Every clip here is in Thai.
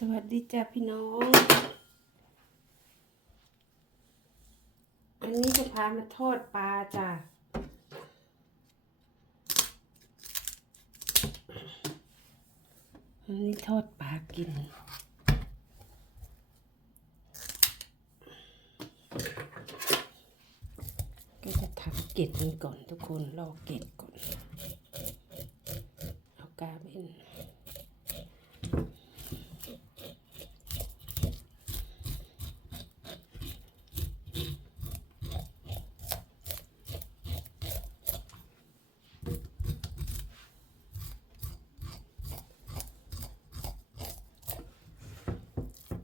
สวัสดีจ้าพี่น้อง อันนี้จะพามาทอดปลาจ้าอันนี้ทอดปลากิน ก็จะทำเกล็ดมันก่อนทุกคนรอเกล็ดก่อน เอากาเป็น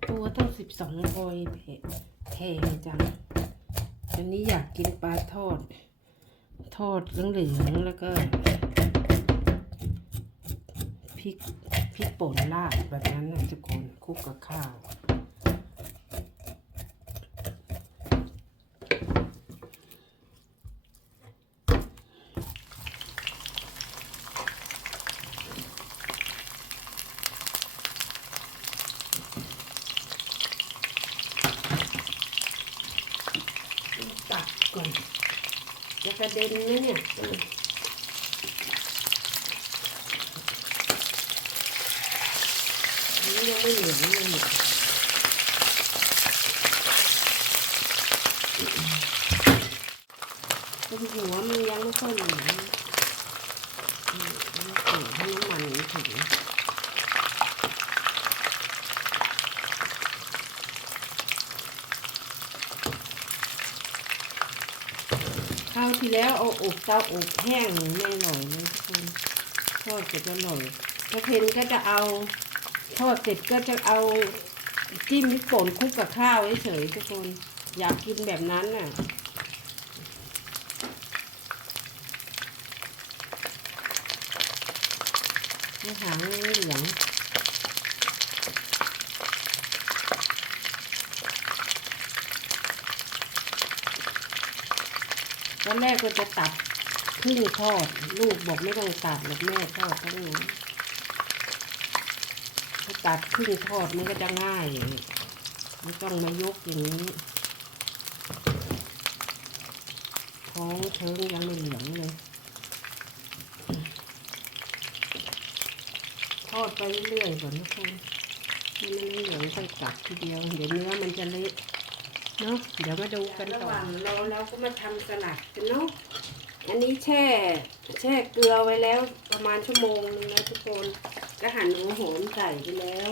ตัวตั้งสิบสองโอยแพงจังอันนี้อยากกินปลาทอด ทอดเหลืองๆแล้วก็พริกพริกป่นราดแบบนั้นนะทุกคนคลุกกับข้าว ตักก่อนจะกระ เด็นไหมเนี่ยอืมอันนี้ยังไม่เหลืองเลยเนี่ยตรงหัวมันยังไม่ค่อยเหลืองอืมต้องตุ๋นให้น้ำมันมันถึง คราวที่แล้วเอาอบเตาอบแห้งไม่อร่อยเลยทุกคนทอดก็จะอร่อยถ้าเพนก็จะเอาทอดเสร็จก็จะเอาจิ้มพริกป่นคลุกกับข้าวเฉยๆทุกคนอยากกินแบบนั้นน่ะไม่หางเหลืองตอน แรกก็จะตัดครึ่งทอด ลูกบอกไม่ต้องตัดหรอกแม่ทอดทั้งนั้ถ้าตัดครึ่งทอดมันก็จะง่ายไม่ต้องมายกอย่างนี้ท้องเชิงยังไม่เหลืองเลย ทอดไปเรื่อยๆก่อนทุกคนให้มันไม่เหลืองค่อยกลับทีเดียว เดี๋ยวเนื้อมันจะเละ เนาะเดี๋ยวมาดูกันต่อระหว่างรอเราก็มาทำสลัดกันเนาะ อันนี้แช่ แช่เกลือไว้แล้วประมาณชั่วโมงนึงนะทุกคน ก็หั่นหัวหอมใส่ไปแล้ว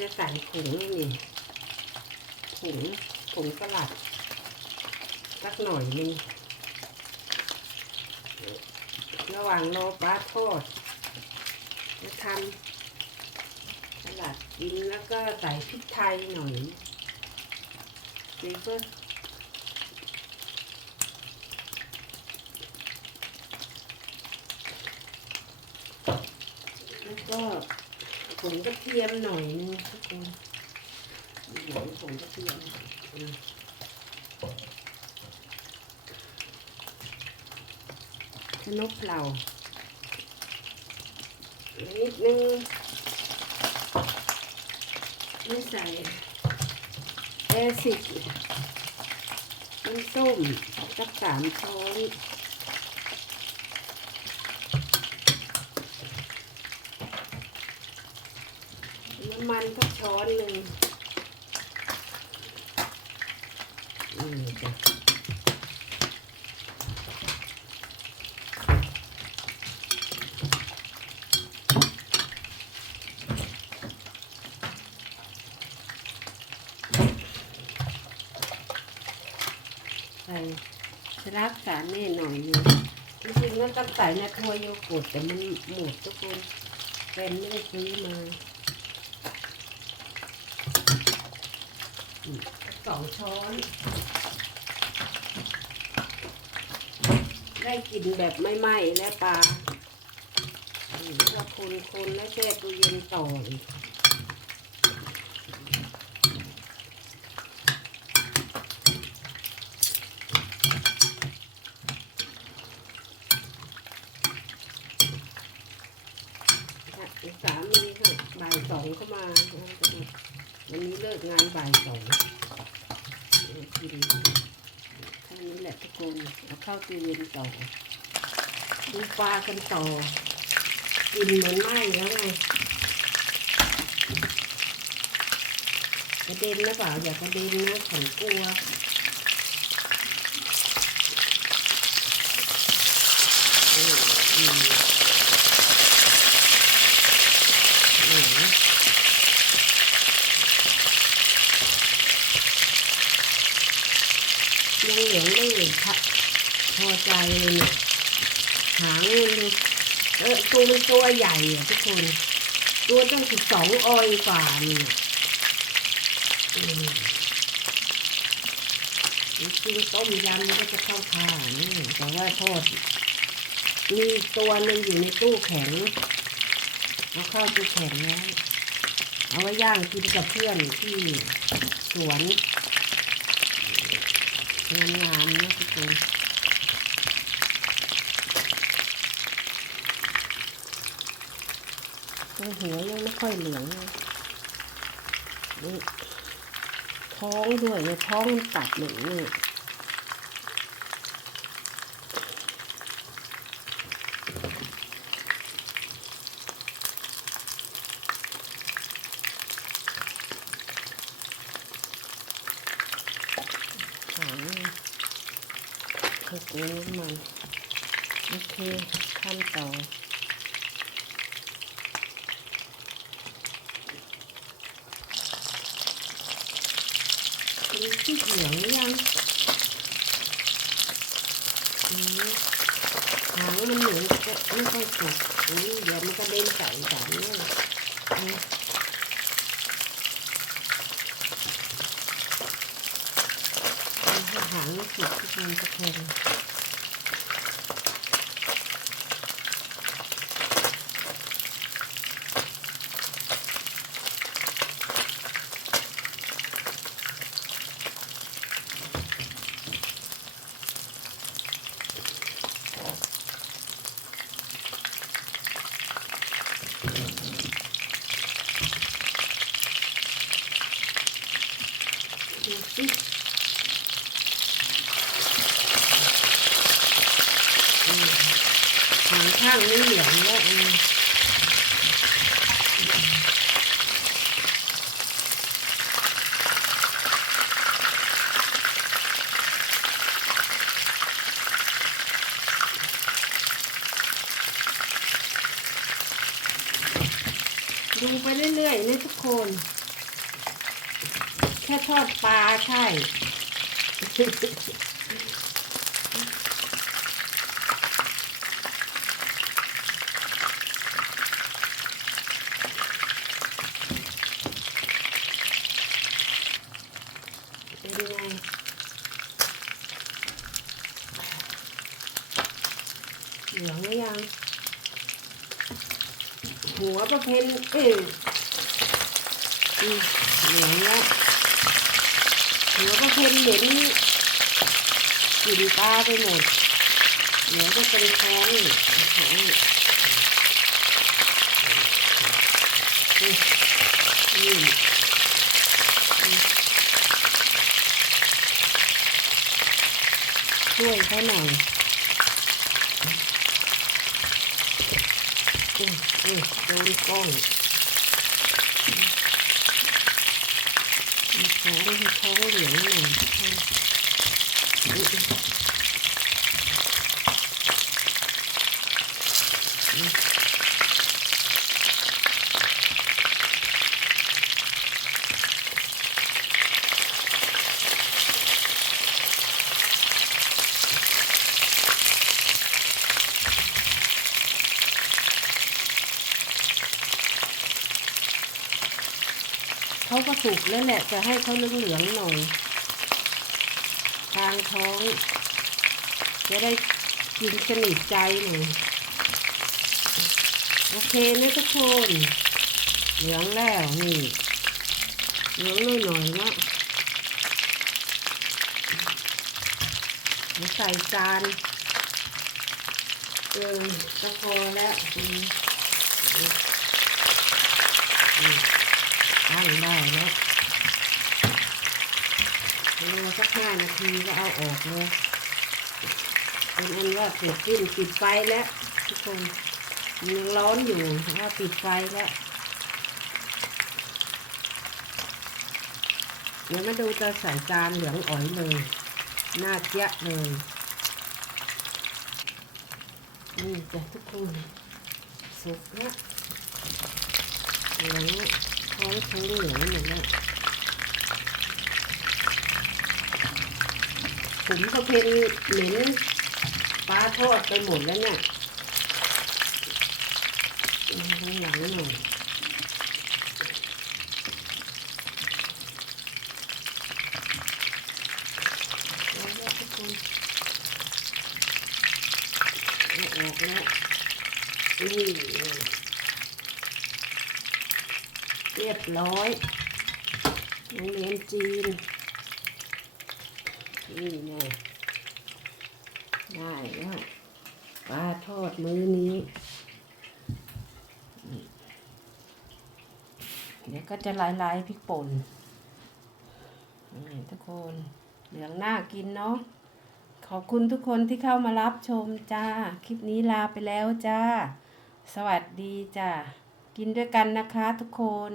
จะใส่ผงนี่ผงผงสลัด สักหน่อยนึงระหว่างรอปลาทอดจะทำสลัดกินแล้วก็ใส่พริกไทยหน่อย นี่ก็แล้วก็ผงกระเทียมหน่อยนึงทุกคนหน่อยผงกระเทียมอืมขนมเปล่านิดนึงไม่ใส่ แอซิกน้ำส้มสักสามช้อนน้ำมันสักช้อนหนึ่งนี่จ้ะ ส่สลักสารนี่หน่อยอยู่จริงๆมันต้องใส่ในถ้วยโยเกิร์ตแต่มันหมดทุกคนเป็นไม่ได้ซื้อมาสองช้อน ได้กลินแบบไม่ไหม้และปลาแล้วคนคนๆแล้วแช่ตู้เย็นต่ออีก ท สามีค่ะบ่ายสองเข้ามาวันนี้เลิกงานบ่ายสองกินแค่นี้แหละทุกคนเอาเข้าตู้เย็นต่อดูปลากันต่อกินเหมือนไหม้แล้วไงกระเด็นนะเปล่าอย่ากระเด็นนะฉันกลัวอืมอืมอืมยังเหลืองไม่พอพอใจ เลยเนี่ยหางมันเออตัวมันตัวใหญ่อะทุกคน ตัวต้องสิบสองออยกว่านี่น่ะอืมจริงต้มยำก็จะเข้าท่านี่แต่ว่าโทษมีตัวหนึ่งอยู่ในตู้แข็งเอาเข้าตู้แข็งแล้วเอาไว้ย่างกินกับเพื่อนที่สวนงามๆนะทุกคน หัวยังไม่ค่อยเหลืองนี่ท้องด้วยเนี่ยท้องมันตัดหนึ่งนี่หางคือกูมัน โอเคทำต่อ มีที่เหลืองยังอืม หางมันเหมือนจะไม่ค่อยสุกอุ้ยเดี๋ยวมันก็เด้นใส่สารเลยอืมเอาให้หางมันสุกที่มันตะแคง ข้างนี้เหลืองแล้วอืมดูไปเรื่อยๆนะทุกคน แค่ทอดปลาใช่ เป็นไง เหลืองหรือยัง หัวประเพณเอ้ยเหลืองแล้วหัวก็เค็มเห็นกลิ่นปลาไปหมดเหลืองก็เป็นท้องนี่ท้งนี่ช่วยเขาหน่อย อืมอืมโดนกล้อง มีท้องมีท้องเหลืองหนึ่งท้องอุ๊ยอุ๊ย เขาก็ถูกแล้วแหละจะให้เขาเหลืองๆหน่อยกลางท้อง จะได้กินสนิทใจหน่อยโอเคนะทุกคนเหลืองแล้วนี่เหลืองหน่อยๆแล้วมาใส่จานเออก็พอ ตั้งได้แล้วรอสักห้านาทีก็เอาออกเลยเป็นอันว่าเสร็จสิ้นปิดไฟแล้วทุกคนยังร้อนอยู่ว่าปิดไฟแล้วเดี๋ยวมาดูจะใส่จานเหลืองอ๋อยเลยหน้าเจ๊ะเลยนี่จ้ะทุกคนสุกแล้เหลือง ท้องทั้งเหลืองหมดแล้วผมก็เพนเหม็นปลาทอดไปหมดแล้วเนี่ยอืมข้างหลังหน่อยแล้วก็ทุกคนเอาออกแล้วนี่ เรียบร้อยโรงเรียนจีน นี่ไงได้แล้วปลาทอดมื้อนี้ เดี๋ยวก็จะลายลายๆพริกป่นนี่ทุกคนเหลืองน่ากินเนาะขอบคุณทุกคนที่เข้ามารับชมจ้า คลิปนี้ลาไปแล้วจ้า สวัสดีจ้า กินด้วยกันนะคะทุกคน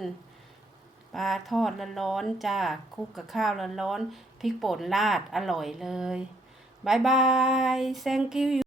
ปลาทอดร้อนๆจ้าคลุกกับข้าวร้อนๆพริกป่นราดอร่อยเลยบายบาย thank you